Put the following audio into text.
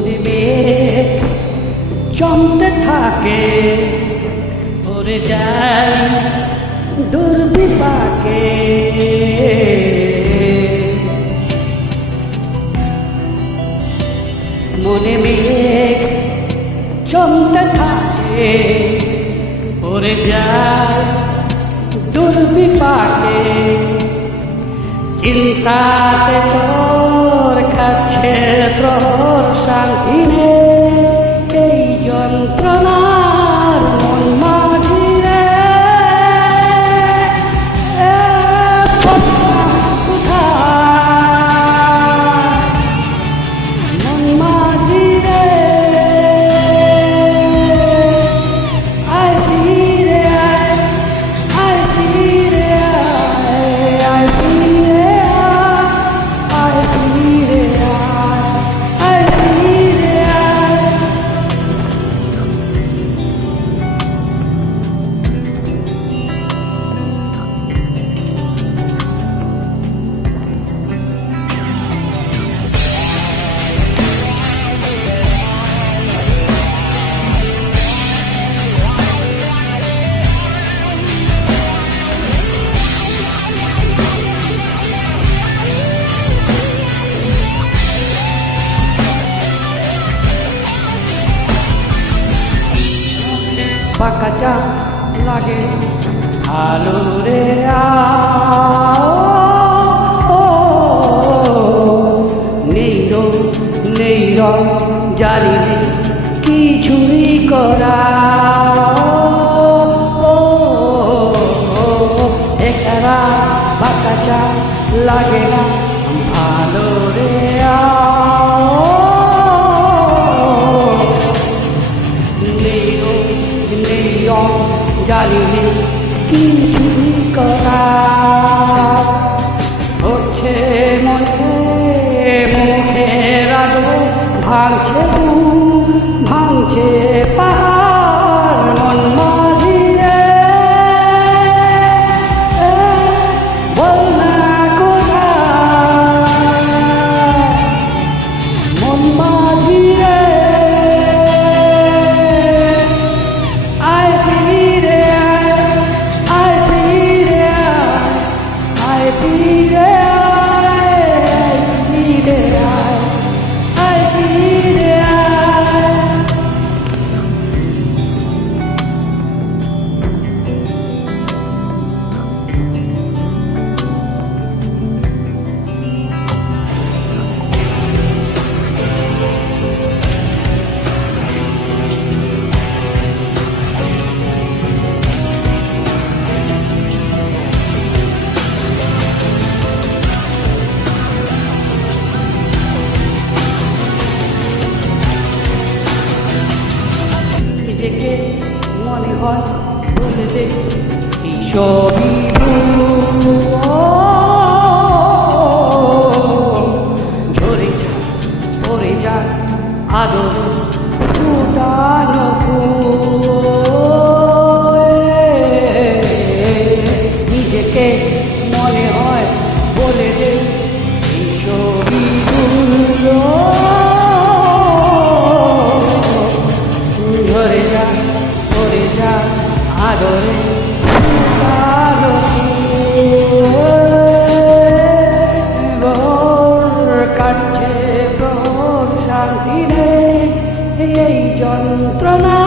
মনে মেঘ জমতে থাকে, পড়ে যায় দুর্বিপাকে। মনে মেঘ জমতে থাকে, পড়ে যায় দুর্বিপাকে। চিন্তাতে তোর কাছে প্রহর শান্তি নেই, এই যন্ত্রণার মন মাঝিরে মন মাঝিরে আয় ফিরে আয়, আয় ফিরে আয়, আয় ফিরে আয়, আয় ফিরে আয়, আয় ফিরে আয়। ফাঁকা চা লাগে আলো রে নেই রং জানি নেই কিছুই করা। একারা ফাঁকা চা লাগে না ভালো রে জানি নেই কিছুই করা। হচ্ছে মনে মুখের আলো, ভাঙছে ভাঙছে পাহাড় মন মাঝিরে বল না কোথায় মন মাঝিরে আয় ফিরে আয়, আয় ফিরে আয়, আয় ফিরে আয়, আয় ফিরে আয়। নিজেকে মনে হয় বলে দে এই সবই ঝরে যা পড়ে যা আদর ফুটানো ফুল। নিজেকে মনে হয় বলে দে এই সবই ঝরে যা পড়ে যা আদরে আলো কাটছে প্রহর শান্তি নেই, এই যন্ত্রণা